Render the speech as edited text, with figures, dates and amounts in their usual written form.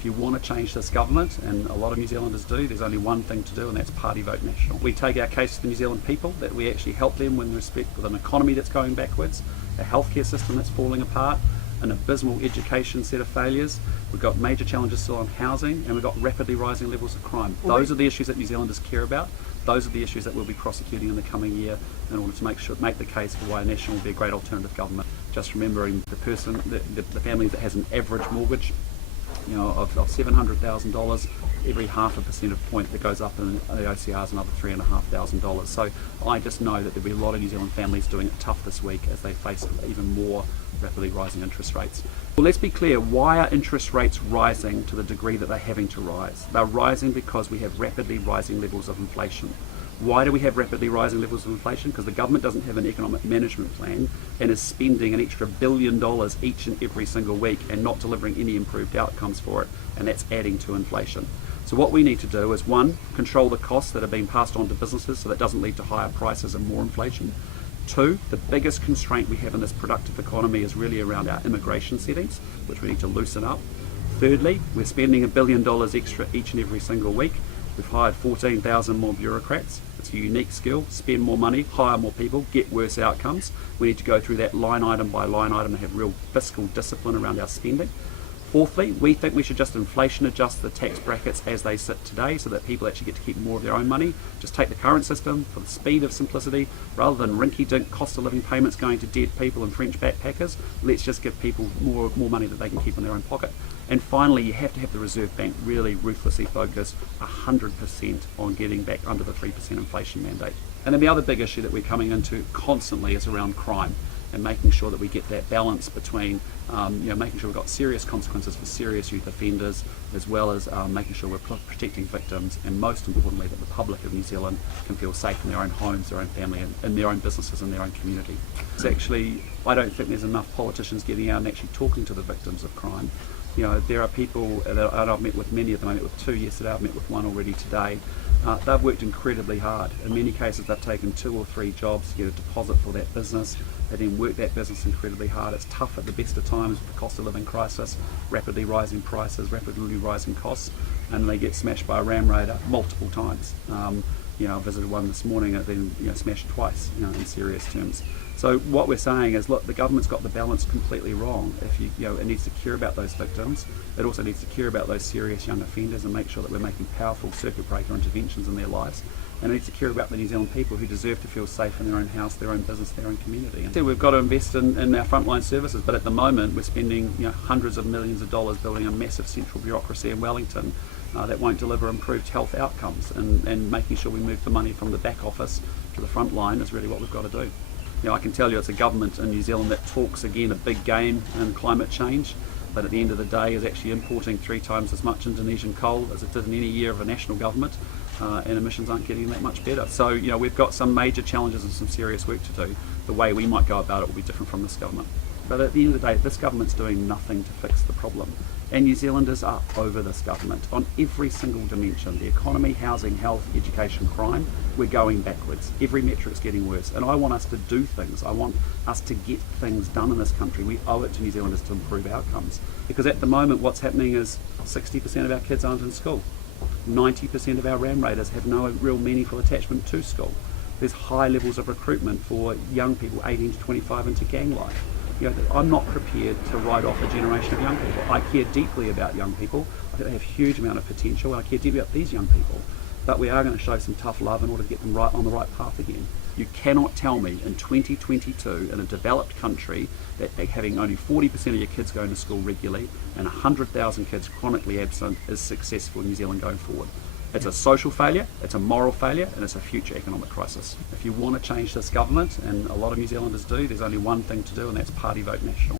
If you want to change this government, and a lot of New Zealanders do, there's only one thing to do, and that's party vote national. We take our case to the New Zealand people, that we actually help them with respect with an economy that's going backwards, a healthcare system that's falling apart, an abysmal education set of failures. We've got major challenges still on housing, and we've got rapidly rising levels of crime. Those are the issues that New Zealanders care about. Those are the issues that we'll be prosecuting in the coming year in order to make the case for why National will be a great alternative government. Just remembering the family that has an average mortgage, of $700,000, every 0.5% point that goes up in the OCR is another $3,500. So I just know that there'll be a lot of New Zealand families doing it tough this week as they face even more rapidly rising interest rates. Well, let's be clear, why are interest rates rising to the degree that they're having to rise? They're rising because we have rapidly rising levels of inflation. Why do we have rapidly rising levels of inflation? Because the government doesn't have an economic management plan and is spending an extra $1 billion each and every single week and not delivering any improved outcomes for it, and that's adding to inflation. So what we need to do is, one, control the costs that are being passed on to businesses so that doesn't lead to higher prices and more inflation. Two, the biggest constraint we have in this productive economy is really around our immigration settings, which we need to loosen up. Thirdly, we're spending $1 billion extra each and every single week. We've hired 14,000 more bureaucrats. It's a unique skill. Spend more money, hire more people, get worse outcomes. We need to go through that line item by line item and have real fiscal discipline around our spending. Fourthly, we think we should just inflation adjust the tax brackets as they sit today so that people actually get to keep more of their own money. Just take the current system for the speed of simplicity, rather than rinky-dink cost of living payments going to dead people and French backpackers. Let's just give people more money that they can keep in their own pocket. And finally, you have to have the Reserve Bank really ruthlessly focus 100% on getting back under the 3% inflation mandate. And then the other big issue that we're coming into constantly is around crime, and making sure that we get that balance between making sure we've got serious consequences for serious youth offenders, as well as making sure we're protecting victims, and most importantly that the public of New Zealand can feel safe in their own homes, their own family, and their own businesses and their own community. It's actually, I don't think there's enough politicians getting out and actually talking to the victims of crime. There are people, and I've met with many of them. I met with 2 yesterday, I've met with 1 already today. They've worked incredibly hard. In many cases they've taken 2 or 3 jobs to get a deposit for that business. They then work that business incredibly hard. It's tough at the best of times with the cost of living crisis, rapidly rising prices, rapidly rising costs, and they get smashed by a ram raider multiple times. I visited one this morning and then smashed twice in serious terms. So what we're saying is, look, the government's got the balance completely wrong. If it needs to care about those victims, it also needs to care about those serious young offenders and make sure that we're making powerful circuit breaker interventions in their lives. And it needs to care about the New Zealand people who deserve to feel safe in their own house, their own business, their own community. And so we've got to invest in our frontline services, but at the moment we're spending hundreds of millions of dollars building a massive central bureaucracy in Wellington that won't deliver improved health outcomes, and making sure we move the money from the back office to the front line is really what we've got to do. I can tell you it's a government in New Zealand that talks again a big game in climate change, but at the end of the day is actually importing 3 times as much Indonesian coal as it did in any year of a national government, and emissions aren't getting that much better. So we've got some major challenges and some serious work to do. The way we might go about it will be different from this government. But at the end of the day, this government's doing nothing to fix the problem. And New Zealanders are over this government on every single dimension. The economy, housing, health, education, crime, we're going backwards. Every metric's getting worse. And I want us to do things. I want us to get things done in this country. We owe it to New Zealanders to improve outcomes. Because at the moment what's happening is 60% of our kids aren't in school. 90% of our ram raiders have no real meaningful attachment to school. There's high levels of recruitment for young people 18 to 25 into gang life. I'm not prepared to write off a generation of young people. I care deeply about young people. I think they have a huge amount of potential, and I care deeply about these young people. But we are going to show some tough love in order to get them right on the right path again. You cannot tell me in 2022 in a developed country that having only 40% of your kids going to school regularly and 100,000 kids chronically absent is successful in New Zealand going forward. It's a social failure, it's a moral failure, and it's a future economic crisis. If you want to change this government, and a lot of New Zealanders do, there's only one thing to do, and that's party vote national.